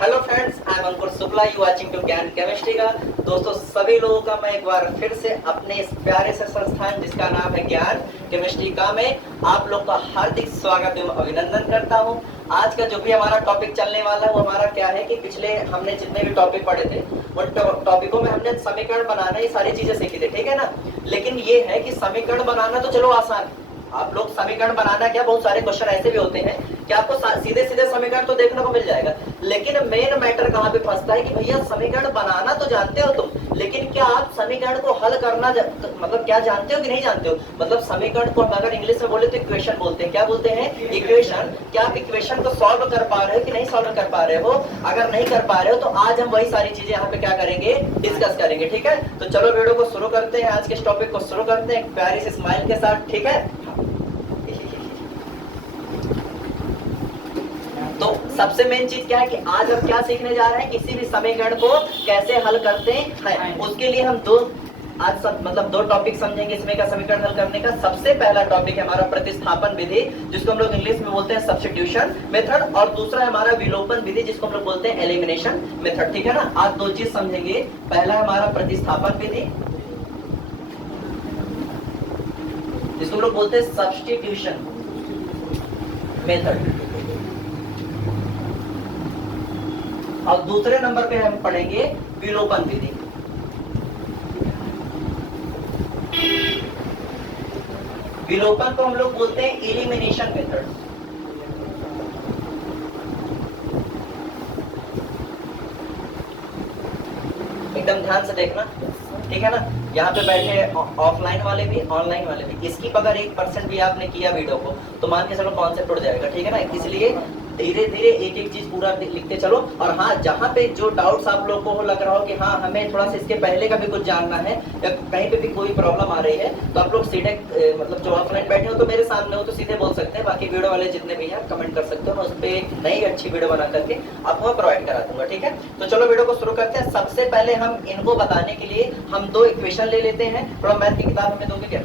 Hello friends, I am Ankur Shukla, you watching to Gyan chemistry का। दोस्तों सभी लोगों का मैं एक बार फिर से अपने इस प्यारे से संस्थान जिसका नाम है ज्ञान केमिस्ट्री का में आप लोग का हार्दिक स्वागत एवं अभिनंदन करता हूं। आज का जो भी हमारा टॉपिक चलने वाला है वो हमारा क्या है कि पिछले हमने जितने भी टॉपिक पढ़े थे उन टॉपिकों में हमने समीकरण बनाना ये सारी चीजें सीखी थी, ठीक है ना। लेकिन ये है कि समीकरण बनाना तो चलो आसान है, आप लोग समीकरण बनाना क्या, बहुत सारे क्वेश्चन ऐसे भी होते हैं कि आपको सीधे सीधे समीकरण तो देखने को मिल जाएगा, लेकिन मेन मैटर कहाँ पे फंसता है कि भैया समीकरण बनाना तो जानते हो तुम, लेकिन क्या आप समीकरण को हल करना मतलब क्या जानते हो कि नहीं जानते हो। मतलब समीकरण को अगर इंग्लिश में बोले तो इक्वेशन बोलते हैं। क्या बोलते हैं? इक्वेशन। क्या आप इक्वेशन को सॉल्व कर पा रहे हो कि नहीं सॉल्व कर पा रहे हो? अगर नहीं कर पा रहे हो तो आज हम वही सारी चीजें यहाँ पे क्या करेंगे, डिस्कस करेंगे, ठीक है। तो चलो वीडियो को शुरू करते हैं, आज के टॉपिक को शुरू करते हैं प्यारी से स्माइल के साथ, ठीक है। तो सबसे मेन चीज क्या है कि आज हम क्या सीखने जा रहे हैं, किसी भी समीकरण को कैसे हल करते हैं। उसके लिए हम दो टॉपिक समझेंगे इसमें का समीकरण हल करने का। सबसे पहला टॉपिक है हमारा प्रतिस्थापन विधि, जिसको हम लोग इंग्लिश में बोलते हैं सब्स्टिट्यूशन मेथड, और दूसरा है हमारा विलोपन विधि, जिसको हम लोग बोलते हैं एलिमिनेशन मेथड, ठीक है ना। आज दो चीज समझेंगे। पहला है हमारा प्रतिस्थापन विधि, जिसको हम लोग बोलते हैं सब्स्टिट्यूशन मेथड, और दूसरे नंबर पे हम पढ़ेंगे विलोपन विधि। विलोपन को हम लोग बोलते हैं एलिमिनेशन मेथड। एकदम ध्यान से देखना, ठीक है ना। यहाँ पे बैठे ऑफलाइन वाले भी ऑनलाइन वाले भी, इसकी अगर 1% भी आपने किया वीडियो को तो मान के चलो कॉन्सेप्ट उड़ जाएगा, ठीक है ना। इसलिए धीरे धीरे एक एक चीज पूरा लिखते चलो। और हाँ, जहाँ पे जो डाउट्स आप लोगों को लग रहा हो कि हाँ हमें थोड़ा सा इसके पहले का भी कुछ जानना है या कहीं पे भी कोई प्रॉब्लम आ रही है, तो आप लोग सीधे मतलब जो ऑफलाइन बैठे हो तो मेरे सामने हो तो सीधे बोल सकते हैं। बाकी वीडियो वाले जितने भी हैं कमेंट कर सकते हो, मैं उस पर एक नई अच्छी वीडियो बना करके आपको प्रोवाइड करा दूंगा, ठीक है। तो चलो वीडियो को शुरू करते हैं। सबसे पहले हम इनको बताने के लिए हम दो इक्वेशन ले लेते हैं। थोड़ा मैथ की किताब हमें दोगे क्या?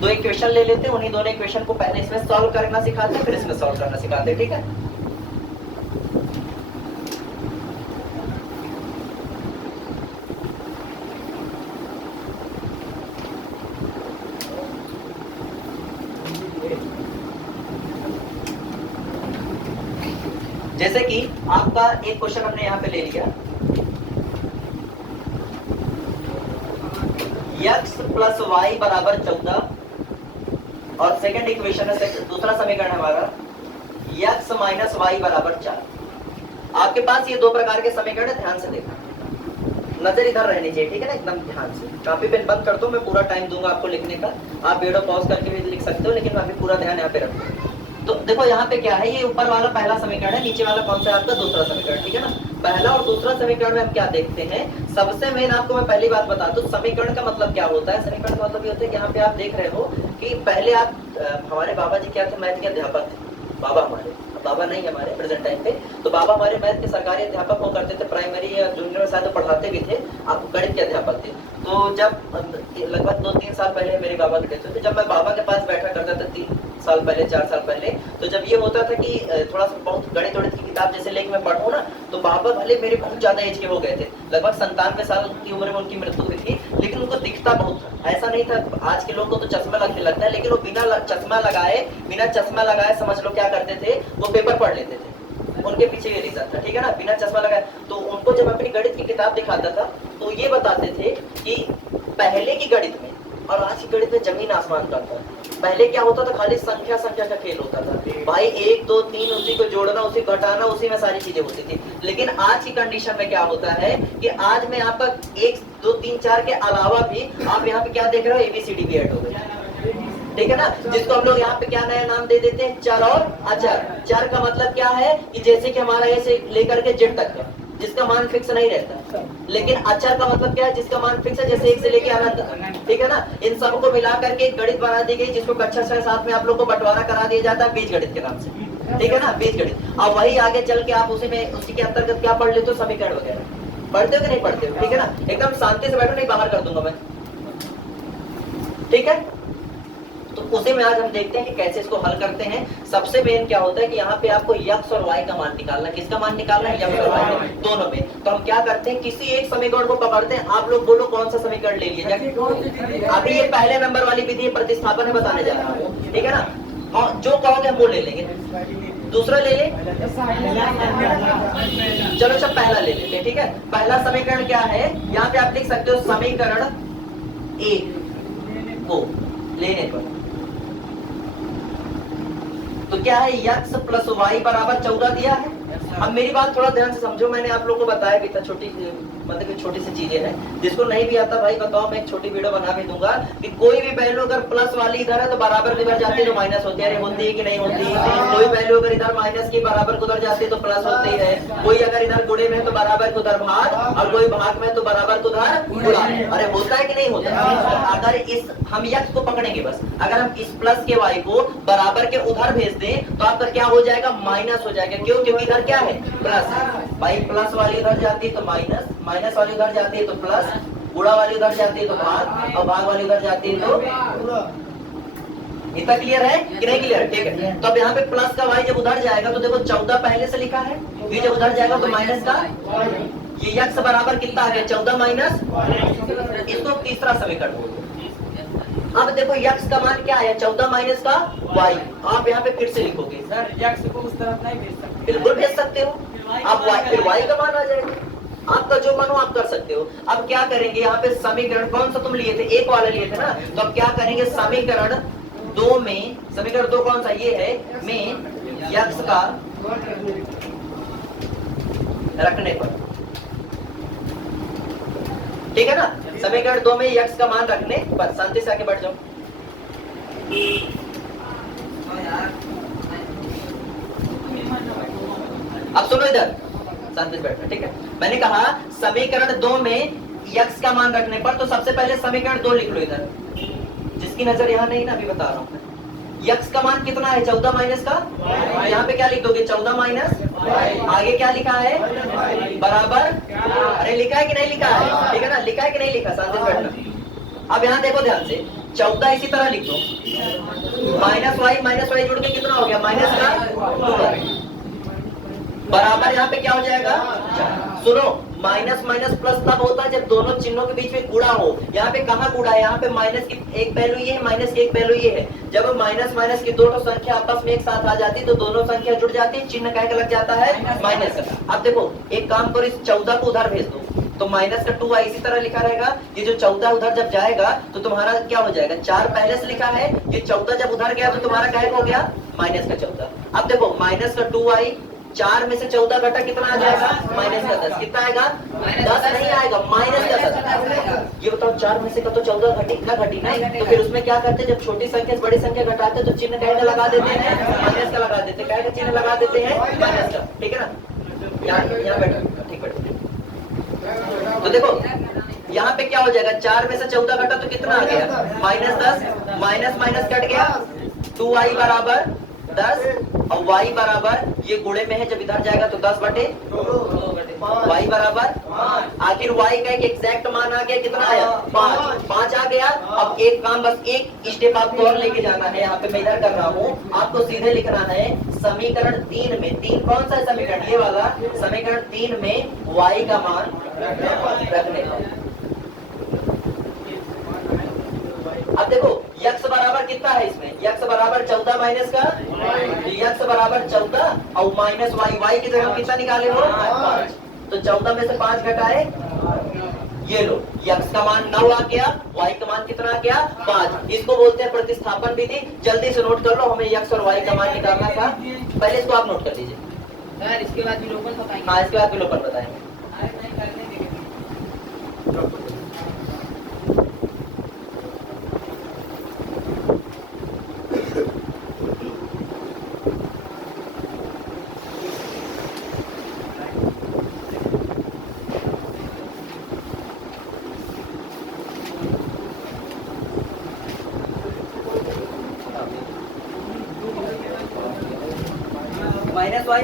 दो इक्वेशन ले लेते हैं, उन्हीं दोनों इक्वेशन को पहले इसमें सॉल्व करना सिखाते हैं, फिर इसमें सॉल्व करना सिखाते हैं, ठीक है। जैसे कि आपका एक क्वेश्चन हमने यहाँ पे ले लिया, x प्लस वाई बराबर 14, और सेकंड इक्वेशन है, दूसरा समीकरण हमारा x माइनस वाई बराबर 4। आपके पास ये दो प्रकार के समीकरण है, ध्यान से देखना, नजर इधर रहनी चाहिए, ठीक है ना, एकदम ध्यान से। कॉपी पेन बंद कर दो, मैं पूरा टाइम दूंगा आपको लिखने का, आप वीडियो पॉज करके भी लिख सकते हो, लेकिन मैं अभी पूरा ध्यान यहाँ पे रखूंगा। तो देखो यहाँ पे क्या है, ये ऊपर वाला पहला समीकरण है, नीचे वाला कौन सा है आपका दूसरा समीकरण, ठीक है ना। पहला और दूसरा समीकरण में हम क्या देखते हैं, सबसे मेन आपको मैं पहली बात बता दूं, समीकरण का मतलब क्या होता है। समीकरण का मतलब ये होता है कि यहाँ पे आप देख रहे हो कि पहले आप हमारे बाबा जी क्या थे, मैथ के अध्यापक थे। बाबा हमारे, बाबा नहीं हमारे प्रेजेंट टाइम पे, तो बाबा हमारे मैथ के सरकारी अध्यापक हो करते थे, प्राइमरी या जूनियर में शायद पढ़ाते भी थे, आप गणित के अध्यापक थे। तो जब लगभग 2-3 साल पहले मेरे बाबा के थे, तो जब मैं बाबा के पास बैठा करता था 3 साल पहले 4 साल पहले, तो जब ये होता था कि थोड़ा सा बहुत गणित की किताब जैसे लेके मैं पढ़ूं ना, तो बाबा भले मेरे बहुत ज्यादा एज के हो गए थे, लगभग 97 साल की उम्र में उनकी मृत्यु हुई थी, लेकिन उनको दिखता बहुत था। ऐसा नहीं था, आज के लोग को तो चश्मा लगने लगता है, लेकिन वो बिना चश्मा लगाए समझ लो क्या करते थे, वो पेपर पढ़ लेते थे। उनके पीछे ये रीजन था, ठीक है ना, बिना चश्मा लगाए। तो उनको जब अपनी गणित की किताब दिखाता था तो ये बताते थे कि पहले की गणित में और आज की गणित में जमीन आसमान का था। पहले क्या होता था, खाली संख्या का खेल होता था भाई, 1 2 3 उसी को जोड़ना, उसी को घटाना, उसी में सारी चीजें होती थी। लेकिन आज की कंडीशन में क्या होता है कि आज में आपका 1 2 3 4 के अलावा भी आप यहाँ पे क्या देख रहे हो, ABCD भी ऐड हो गए, ठीक है ना, जिसको हम लोग यहाँ पे क्या नया नाम दे देते हैं, चर और अचर। चर का मतलब क्या है कि जैसे कि हमारा ए से लेकर के जेड तक का, जिसका मान फिक्स नहीं रहता। लेकिन अचर का मतलब क्या है, जिसका मान फिक्स है, जैसे 1 से लेके अनंत तक, ठीक है ना। इन सबको मिला करके एक गणित बना दी गई, जिसको कक्षा 6-7 में आप लोग को बंटवारा करा दिया जाता है बीजगणित के नाम से, ठीक है ना, बीजगणित। अब वही आगे चल के आप उसी के अंतर्गत क्या पढ़ लेते हो, समीकरण वगैरह पढ़ते हो कि नहीं पढ़ते हो, ठीक है ना। एकदम शांति से बैठो, नहीं बाहर कर दूंगा मैं, ठीक है। तो उसी में आज हम देखते हैं कि कैसे इसको हल करते हैं। सबसे मेन क्या होता है कि यहाँ पे आपको x और y का मान निकालना है। किसका मान निकालना है? x और y दोनों में। तो हम क्या करते हैं, किसी एक समीकरण को पकड़ते हैं। आप लोग बोलो कौन सा समीकरण ले लिए। अभी ये पहले नंबर वाली विधि प्रतिस्थापन है, बताने जा रहा हूँ, ठीक है ना। हाँ, जो कहोगे हम वो ले लेंगे। दूसरा ले ले, चलो अच्छा पहला ले लेते हैं, ठीक है। पहला समीकरण क्या है, यहाँ पे आप लिख सकते हो समीकरण 1 को लेने पर तो क्या है, x प्लस वाई बराबर 14 दिया है। अब मेरी बात थोड़ा ध्यान से समझो, मैंने आप लोगों को बताया भी था, छोटी मतलब छोटी सी चीजें हैं। जिसको नहीं भी आता भाई बताओ, मैं एक छोटी वीडियो बना भी दूंगा कि कोई भी वैल्यू अगर प्लस वाली इधर है तो बराबर किधर जाती है तो माइनस होती है। अरे होती है कि नहीं होती? कोई वैल्यू अगर इधर माइनस की बराबर उधर जाती है तो प्लस होती है। कोई अगर इधर गुणे में तो बराबर को उधर भाग, और कोई भाग में तो बराबर को उधर गुणा। अरे होता है कि नहीं होता? अगर इस हम x को पकड़ेंगे बस, अगर हम इस प्लस के y को बराबर के उधर भेज दें तो आपका क्या हो जाएगा, माइनस हो जाएगा। क्यों? क्योंकि इधर क्या है, प्लस। भाई प्लस वाली उधर जाती है तो माइनस, माइनस वाली उधर जाती है तो प्लस, गुणा वाली उधर जाती है तो भाग, और भाग वाली उधर जाती है तो। इतना क्लियर है कि नहीं क्लियर? ठीक है। तो अब यहाँ पे प्लस का y जब उधर जाएगा तो देखो 14 पहले से लिखा है, ये जब उधर जाएगा तो माइनस का, ये x बराबर कितना आ गया, 14 माइनस। इसको तीसरा समीकरण बोलते हैं। अब देखो x का मान क्या है, 14 माइनस का y। आप यहाँ पे फिर से लिखोगे सर x को उस तरफ नहीं भेज सकते। बिल्कुल भेज सकते हो आप, फिर y का मान आ जाएगा। आपका जो मन हो आप कर सकते हो। अब क्या करेंगे, यहाँ पे समीकरण कौन सा तुम लिए थे, एक वाला लिए थे ना। तो अब क्या करेंगे, समीकरण 2 में, समीकरण 2 कौन सा, ये है, में x का रखने पर, ठीक है ना। समीकरण 2 में x का मान रखने पर, शांति से आके बैठ जाओ। अब सुनो इधर, शांति से बैठना, ठीक है। मैंने कहा समीकरण 2 में x का मान रखने पर, तो सबसे पहले समीकरण 2 लिख लो इधर, जिसकी नजर यहाँ नहीं ना, अभी बता रहा हूँ। x का मान कितना है, 14 माइनस का, यहाँ पे क्या लिख दोगे, 14 माइनस, आगे क्या लिखा है, बराबर। अरे लिखा है कि नहीं लिखा है, ठीक है ना, लिखा है कि नहीं लिखा, शांति से बैठना। अब यहाँ देखो ध्यान से, 14 इसी तरह लिख दो, माइनस वाई जुड़ के कितना हो गया, माइनस का, बराबर यहाँ पे क्या हो जाएगा। सुनो, माइनस माइनस प्लस तब होता है जब दोनों चिन्हों के बीच में गुणा हो। यहाँ पे कहाँ गुणा है, यहाँ पे माइनस की एक पहलू ये है, माइनस की एक पहलू ये है। जब माइनस माइनस की दोनों संख्या आपस में एक साथ आ जाती है तो दोनों संख्या जुड़ जाती है, चिन्ह क्या लग जाता है, माइनस का। अब देखो एक काम करो, इस 14 को उधर भेज दो तो माइनस का 2y इसी तरह लिखा रहेगा। ये जो 14 उधर जब जाएगा तो तुम्हारा क्या हो जाएगा, 4 पहले से लिखा है, ये 14 जब उधर गया तो तुम्हारा क्या हो गया, माइनस का 14। अब देखो माइनस का 2y, 4 में से 14 घटा कितना आ जाएगा, माइनस का 10। कितना आएगा, 10 नहीं आएगा, माइनस का 10। ये बताओ 4 में से का तो 14 घटी ना, घटी नहीं, तो फिर उसमें क्या करते हैं, जब छोटी संख्या से बड़ी संख्या घटाते तो चिन्ह क्या लगा देते हैं, माइनस का लगा देते हैं, क्या चिन्ह लगा देते हैं, माइनस का, ठीक है ना। यहाँ बैठो, ठीक बैठो। तो देखो यहाँ पे क्या हो जाएगा, 4 में से 14 घटा तो कितना आ गया, माइनस 10, माइनस माइनस कट गया, 2y बराबर 10 और y बराबर, ये गुणे में है, जब इधर जाएगा तो 10 बटे y बराबर, आखिर y का एक एग्जैक्ट मान आ गया, कितना आया, 5 आ गया। अब एक काम, बस एक स्टेप आपको और लेके जाना है, यहाँ पे मैं इधर कर रहा हूँ, आपको सीधे लिखना है समीकरण 3 में, 3 कौन सा है समीकरण, ये वाला समीकरण 3 में y का मान रखने का। अब देखो x बराबर कितना है इसमें, x बराबर 14 माइनस का, x बराबर 14 और माइनस y की जगह कितना निकाले हो, 5। तो 14 में से 5 घटाए, ये लो, x का मान 9 आ गया, y का मान कितना आ गया, 5। इसको बोलते हैं प्रतिस्थापन विधि। जल्दी से नोट कर लो, हमें x और y का मान निकालना था। पहले इसको आप नोट कर लीजिए सर, इसके बाद विलोपन बताएंगे। हाँ, इसके बाद विलोपन बताएंगे।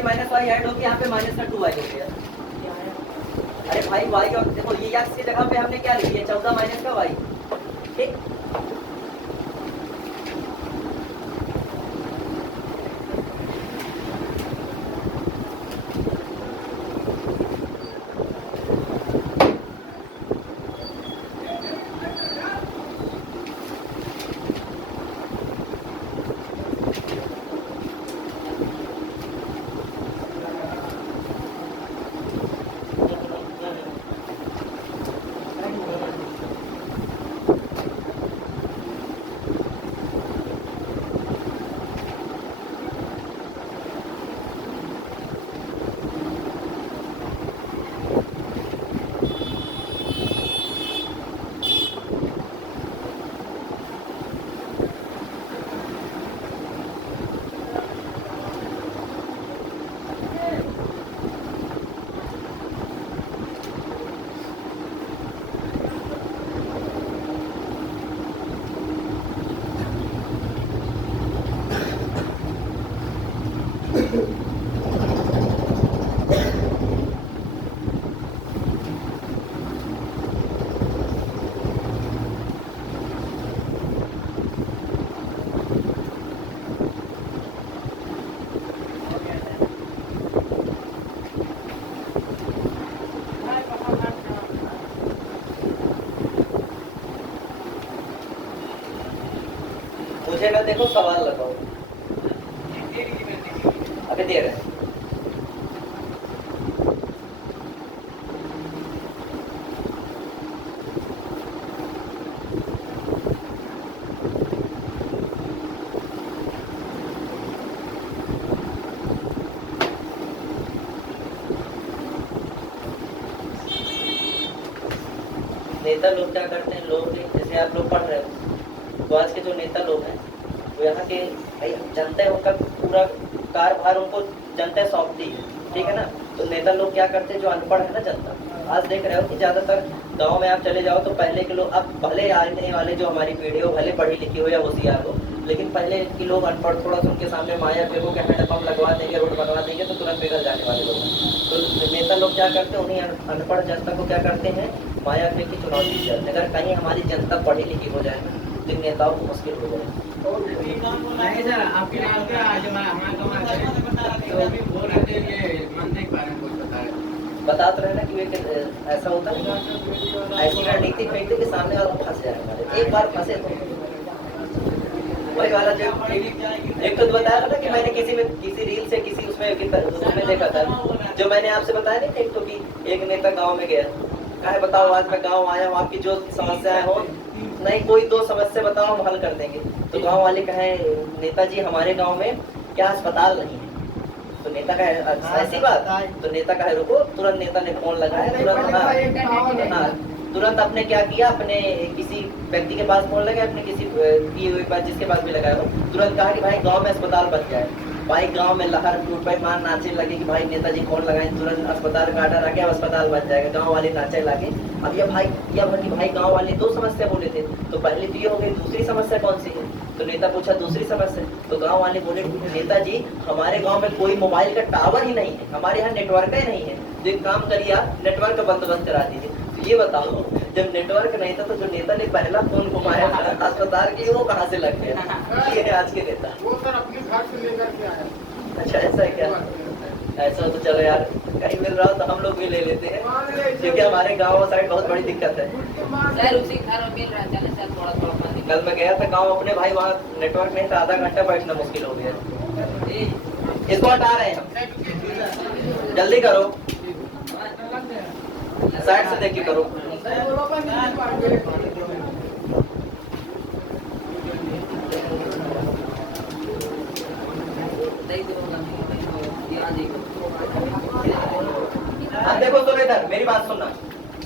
माइनस वाई ऐड होकर यहाँ पे माइनस का 2y हो गया। अरे भाई y का देखो, ये x की जगह पे हमने क्या लिख दिया, 14 माइनस का y, ठीक। मुझे ना देखो सवाल लगाओ, अभी दे रहे हैं। नेता लोग क्या करते हैं, लोग जैसे आप लोग पढ़ रहे हो, तो आज के जो नेता लोग हैं वो यहाँ के भाई जनता है, उनका पूरा कारभार उनको जनता सौंपती है, ठीक है ना। तो नेता लोग क्या करते हैं, जो अनपढ़ है ना जनता, आज देख रहे हो कि ज्यादातर गांव में आप चले जाओ तो पहले के लोग, अब भले आने वाले जो हमारी पीढ़ी हो भले पढ़ी लिखी हो या होशियार हो, लेकिन पहले के लोग अनपढ़, थोड़ा सा उनके सामने माया फेंको के हैंडपंप लगवा देंगे, रोड बनवा देंगे तो तुरंत पिघल जाने वाले लोग हैं। तो नेता लोग क्या करते हैं, उन्हीं अनपढ़ जनता को क्या करते हैं, माया फेंक की चुनौती दी जाती है। अगर कहीं हमारी जनता पढ़ी लिखी हो जाए ना तो इन नेताओं को मुश्किल हो जाए। नहीं सर, आपके नाम पे आज हमारा तो अभी बोल रहे थे ये मन देख पा रहे हैं, कुछ बता रहे हैं। बता तो रहे ना कि वे ऐसा होता है, ऐसी रणनीति फेंकते कि सामने वाला फंस जाएगा। एक बार फंसे तो वही वाला जो एक तो बताया था ना कि मैंने किसी रील से किसी उसमें देखा था, जो मैंने आपसे बताया नहीं, एक तो कि एक नेता गांव में गया, कहा बताओ आज मैं गांव आया हूँ, आपकी जो समस्याएं हो, नहीं कोई दो समस्या बताओ हम हल कर देंगे। तो गांव वाले कहे नेताजी हमारे गांव में क्या अस्पताल नहीं है। तो नेता का ऐसी बात, तो नेता का रुको, तुरंत नेता ने फोन लगाया, तुरंत हाँ तुरंत आपने क्या किया, अपने किसी व्यक्ति के पास फोन लगाया, अपने किसी जिसके पास भी लगाया हो, तुरंत कहा कि भाई गांव में अस्पताल बन जाए। भाई गांव में लहर टूट पाई, मान नाचे लगे कि भाई नेताजी फोन लगाए, तुरंत अस्पताल का आर्डर आ गया, अस्पताल बन जाएगा। गांव वाले नाचे लगे। अब ये भाई गांव वाले दो समस्या बोले थे, तो पहले तो ये हो गई, दूसरी समस्या कौन सी है? तो नेता पूछा दूसरी समस्या, तो गांव वाले बोले नेताजी हमारे गांव में कोई मोबाइल का टावर ही नहीं है, हमारे यहाँ नेटवर्क ही नहीं है, तो एक काम करिए आप नेटवर्क का बंदोबस्त करा दीजिए। तो ये बताओ जब नेटवर्क नहीं था तो जो नेता ने पहला फोन घुमाया अस्पताल की, वो कहाँ से लग गया? ये है आज के नेता। वो सर अपने घर से लेकर के आया। अच्छा ऐसा है क्या? ऐसा तो चलो यार, कहीं मिल रहा हो तो हम लोग भी ले लेते हैं, क्योंकि हमारे गाँव साइड बहुत बड़ी दिक्कत है। सर उसी घर में मिल रहा था ना सर, थोड़ा थोड़ा कल मैं गया था गाँव अपने भाई, वहाँ नेटवर्क नहीं था, आधा घंटा बैठना मुश्किल हो गया। इसको हटा रहे हैं हम, जल्दी करो, साइड से देख के करो। अब देखो सुनो इधर, मेरी बात सुनना,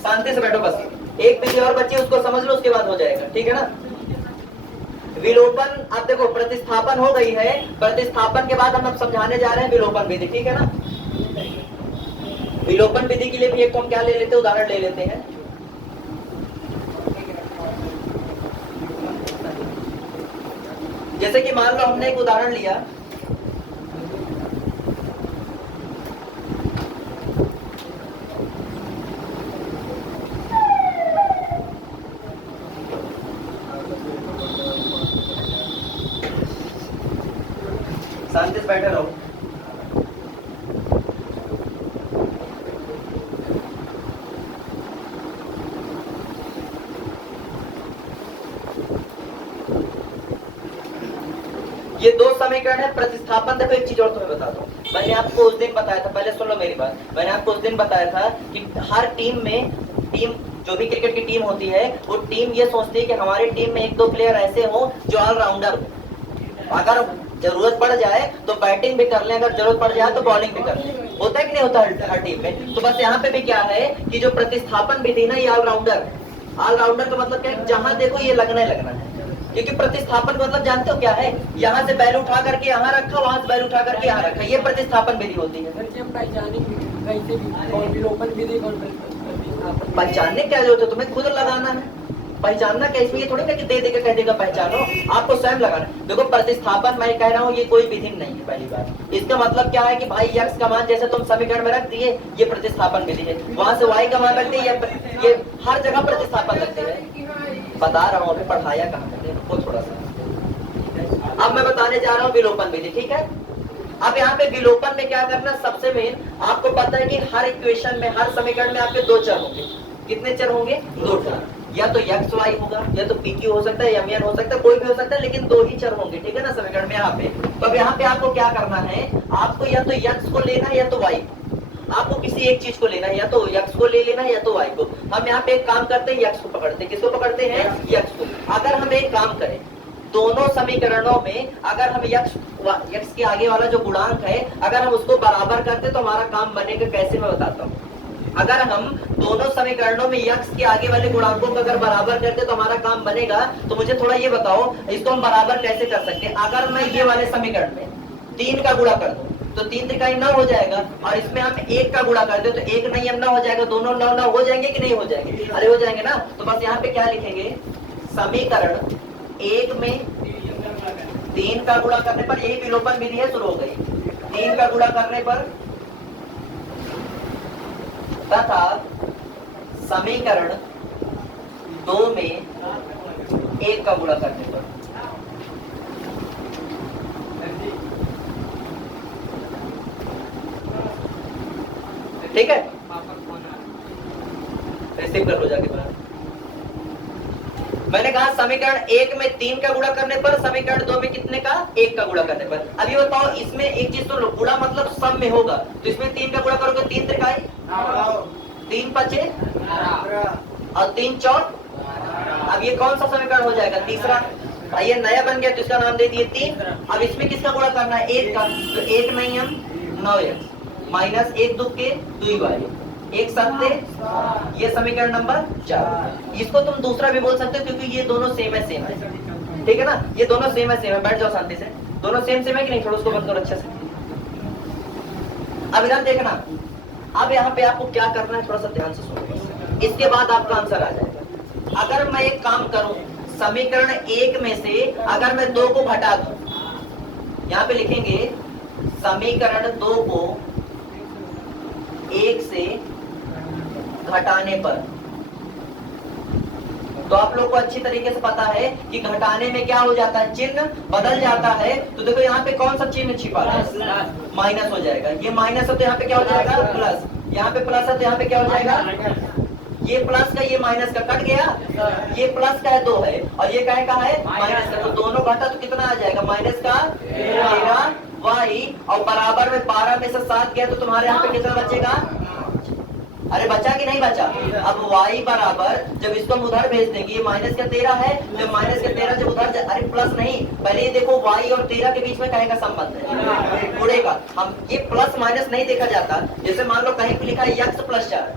शांति से बैठो बस। एक विधि और बच्चे उसको समझ लो, उसके बाद हो जाएगा, ठीक है ना। विलोपन, अब देखो प्रतिस्थापन हो गई है, प्रतिस्थापन के बाद हम अब समझाने जा रहे हैं विलोपन विधि, ठीक है ना। विलोपन विधि के लिए भी एक हम क्या ले लेते हैं, उदाहरण ले लेते हैं। जैसे कि मान लो हमने एक उदाहरण लिया, शांति से बैठे रहो। ये दो समीकरण है प्रतिस्थापन। देखो एक चीज और तुम्हें बताता हूँ, मैंने आपको उस दिन बताया था, पहले सुन लो मेरी बात, मैंने आपको उस दिन बताया था कि हर टीम में, टीम जो भी क्रिकेट की टीम होती है, वो टीम ये सोचती है कि हमारी टीम में एक दो प्लेयर ऐसे हो जो ऑलराउंडर हो, अगर जरूरत पड़ जाए तो बैटिंग भी कर ले, अगर जरूरत पड़ जाए तो बॉलिंग भी कर ले। होता है कि नहीं होता हर टीम में? तो बस यहाँ पे भी क्या है कि जो प्रतिस्थापन विधि ना, ये ऑलराउंडर, ऑलराउंडर का मतलब क्या है, जहां देखो ये लगना ही लगना है। क्योंकि प्रतिस्थापन का मतलब जानते हो क्या है, यहाँ से बैल उठा करके यहाँ रखा, वहां से बैल उठा करके यहाँ रखा, ये प्रतिस्थापन विधि होती है। पहचानने क्या जरूरत है, तुम्हें खुद लगाना है। पहचानना क्या, इसमें ये थोड़ी ना कि दे देगा कह देगा पहचानो, आपको स्वयं लगाना। देखो प्रतिस्थापन मैं कह रहा हूँ ये कोई विधि नहीं है। पहली बात इसका मतलब क्या है कि भाई x का मान जैसे तुम समीकरण में रख दिए, ये प्रतिस्थापन विधि है। वहां से y का मान रख दिए, ये हर जगह प्रतिस्थापन रखते हैं। बता रहा हूँ, अभी पढ़ाया कहाँ करते हैं थोड़ा सा। अब मैं बताने जा रहा हूँ विलोपन विधि, ठीक है। अब यहाँ पे विलोपन में क्या करना, सबसे मेन आपको पता है कि हर इक्वेशन में, हर समीकरण में आपके दो चर होंगे। कितने चर होंगे? दो चर। या तो एक्स वाई होगा, या तो पी क्यू हो सकता है, एम एन हो सकता है, कोई भी हो सकता है, लेकिन दो ही चर होंगे, ठीक है ना समीकरण में यहाँ पे। तो अब यहाँ पे आपको क्या करना है, आपको या तो एक्स को लेना है या तो वाई, आपको किसी एक चीज को लेना है, या तो एक्स को ले लेना है या तो वाई को। हम यहाँ पे एक काम करते हैं, एक्स को पकड़ते हैं। किसको पकड़ते हैं? एक्स को। अगर हम एक काम करें, दोनों समीकरणों में अगर हम एक्स के आगे वाला जो गुणांक है अगर हम उसको बराबर करते तो हमारा काम बनेगा कैसे, मैं बताता हूँ। अगर हम दोनों समीकरणों में x के आगे वाले गुणांकों को अगर बराबर करते तो हमारा काम बनेगा। तो मुझे थोड़ा ये बताओ इसको हम बराबर कैसे कर सकते हैं। अगर मैं ये वाले समीकरण में 3 का गुणा कर दूं तो 3 त्रिकाई 9 हो जाएगा, और इसमें हम 1 का गुणा कर दे तो 1 9 9 हो जाएगा। दोनों 9 9 हो जाएंगे कि नहीं हो जाएंगे? अरे हो जाएंगे ना। तो बस यहाँ पे क्या लिखेंगे, समीकरण 1 में 3 का गुणा करने पर, यही विलोपन विधि है, शुरू हो गई। 3 का गुणा करने पर तथा समीकरण 2 में 1 का गुणा करने पर। ठीक है, रिसीव कर लो जाके बना। मैंने कहा समीकरण 1 में 3 का गुणा करने पर, समीकरण 2 में कितने का? 1 का गुणा करने पर। अब ये बताओ इसमें एक चीज तो गुणा मतलब सम में होगा, तो इसमें 3 का गुणा करोगे 3 त्रिकाई 3 पचे और 3 चौक। अब ये कौन सा समीकरण हो जाएगा? तीसरा। ये नया बन गया तो इसका नाम दे दिए 3। अब इसमें किसका गुणा करना है? 1 का। तो 1 नहीं हम 9x माइनस 1 2 के 2 y 1 7 ये समीकरण नंबर 4। इसको तुम दूसरा भी बोल सकते हो क्योंकि ये दोनों सेम है, सेम है, ठीक है ना। ये दोनों सेम है, सेम है। बैठ जाओ शांति से। दोनों सेम सेम है कि नहीं? छोड़ो उसको, बंद करो अच्छे से। अब इधर देखना, अब यहाँ पे आपको क्या करना है थोड़ा सा ध्यान से सुनो, इसके बाद आपका आंसर आ जाएगा। अगर मैं एक काम करूं, समीकरण 1 में से अगर मैं 2 को घटा दूं, यहाँ पे लिखेंगे समीकरण 2 को 1 से घटाने पर, तो आप लोग को अच्छी तरीके से पता है कि घटाने में क्या हो जाता है, चिन्ह बदल जाता है। तो देखो यहाँ पे कौन सा चिन्ह छिपा है? माइनस हो जाएगा। ये माइनस है तो यहाँ पे क्या हो जाएगा? प्लस। यहाँ पे प्लस है तो यहाँ पे क्या हो जाएगा? ये प्लस का ये माइनस का कट गया, ये प्लस का है 2 है और ये क्या है? माइनस का। तो दोनों घटा तो कितना आ जाएगा? माइनस का 13 y और बराबर में 12 में से 7 गया तो तुम्हारे यहाँ पे कितना बचेगा? अरे बचा कि नहीं बचा? अब y बराबर जब इसको हम उधर भेज देंगे, ये माइनस का 13 है, जब माइनस का 13 जब उधर, अरे प्लस नहीं, पहले ये देखो y और 13 के बीच में कहेगा संबंध है, उड़ेगा। हम ये प्लस माइनस नहीं देखा जाता। जैसे मान लो कहीं पे लिखा है x + 4,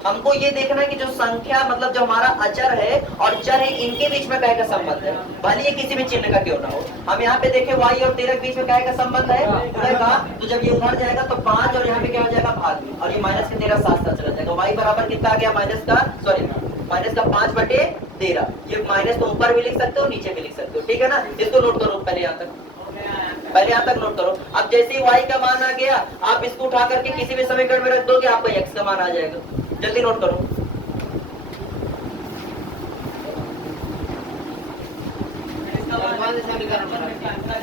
हमको ये देखना है कि जो संख्या मतलब जो हमारा अचर है और चर है इनके बीच में कहेगा संबंध है, भले ये किसी भी चिन्ह का क्यों ना हो। हम यहाँ पे देखें y और 13 के बीच में कहेगा संबंध है, उड़ेगा। तो जब ये उधर जाएगा तो 5 और यहाँ पे क्या हो जाएगा? भाग, और ये माइनस का 13 साथ साथ चला जाएगा। y बराबर कितना आ गया? माइनस का 5/13। ये माइनस तो ऊपर भी लिख सकते हो, नीचे भी लिख सकते हो, ठीक है ना। इसको नोट करो पहले यहाँ तक नोट करो। अब जैसे ही y का मान आ गया, आप इसको उठा करके किसी भी समीकरण में रख दोगे, आपका x का मान आ जाएगा। जल्दी नोट करो।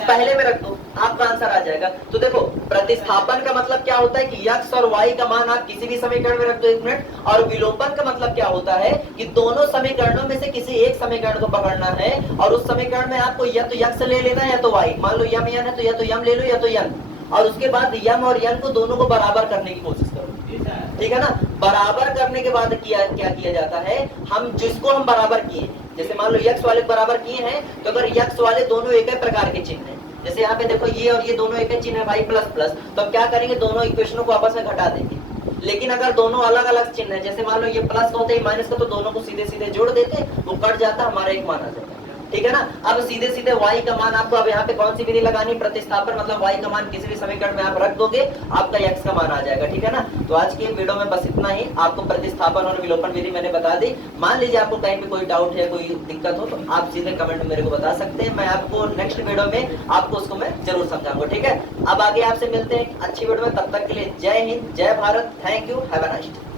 पहले में रख दो, आपका आंसर आ जाएगा। तो देखो प्रतिस्थापन का मतलब क्या होता है कि x और y का मान आप किसी भी समीकरण में रख दो 1 मिनट। और विलोपन का मतलब क्या होता है कि दोनों समीकरणों में से किसी एक समीकरण को पकड़ना है और उस समीकरण में आपको या तो x ले लेना है या तो y। मान लो यम n है तो या तो यम ले लो या तो n, और उसके बाद यम और n को दोनों को बराबर करने की कोशिश करो, ठीक है ना। बराबर करने के बाद क्या किया जाता है, हम जिसको हम बराबर किए, जैसे मान लो x वाले बराबर किए हैं, तो अगर x वाले दोनों एक ही प्रकार के चिन्ह हैं, जैसे यहाँ पे देखो ये और ये दोनों एक ही चिन्ह है भाई, प्लस प्लस, तो हम क्या करेंगे? दोनों इक्वेशनों को आपस में घटा देंगे। लेकिन अगर दोनों अलग अलग चिन्ह है, जैसे मान लो ये प्लस का होता है माइनस का, तो दोनों को सीधे सीधे जोड़ देते, वो कट जाता, हमारा एक मान आ जाता, ठीक है ना। अब सीधे सीधे y का मान आपको, अब यहाँ पे कौन सी विधि लगानी? प्रतिस्थापन, मतलब y का मान किसी भी समीकरण में आप रख दोगे, आपका x का मान आ जाएगा, ठीक है ना। तो आज की वीडियो में बस इतना ही। आपको प्रतिस्थापन और विलोपन विधि मैंने बता दी। मान लीजिए आपको कहीं पे कोई डाउट है, कोई दिक्कत हो, तो आप सीधे कमेंट में मेरे को बता सकते हैं। मैं आपको नेक्स्ट वीडियो में आपको उसको मैं जरूर समझाऊंगा, ठीक है। अब आगे आपसे मिलते हैं अच्छी वीडियो में, तब तक के लिए जय हिंद, जय Bharat, thank you, have a nice day.